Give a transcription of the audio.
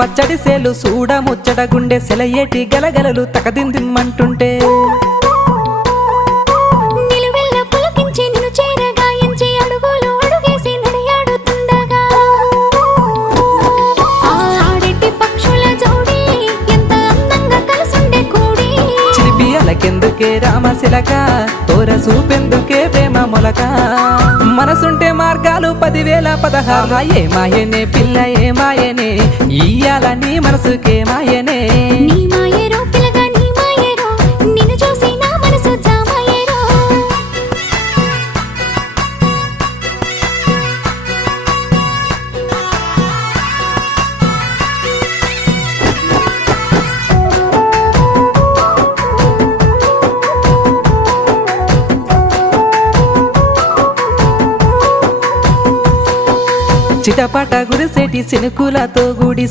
పచ్చడి సేలు సూడ ముచ్చట గుండె సెలయేటి గలగలలు తకదిందిమ్మంటుంటే నిలువెల్ల పులకించి నిన్ను చేరగాయించి అడుగులు అడుగేసి నడియాడుతుండగా ఆడెట్టి పక్షుల జోడి ఎంత అందంగా కలుసుండే కూడి చిలిపియలకెందుకే రామశిలక తోర చూపెందుకే ప్రేమ మొలక మనసుంటే మార్గాలు 10,016 ఏమాయనే పిల్ల ఏమాయనే ఇయ్యాల నీ మనసుకే మాయనే నీ మాయేరో పిల్లగా నీ మాయేరో నిన్ను చూసి నా మనసు జామాయేరో చిటపట గురిసేటి సినుకులతో గుడి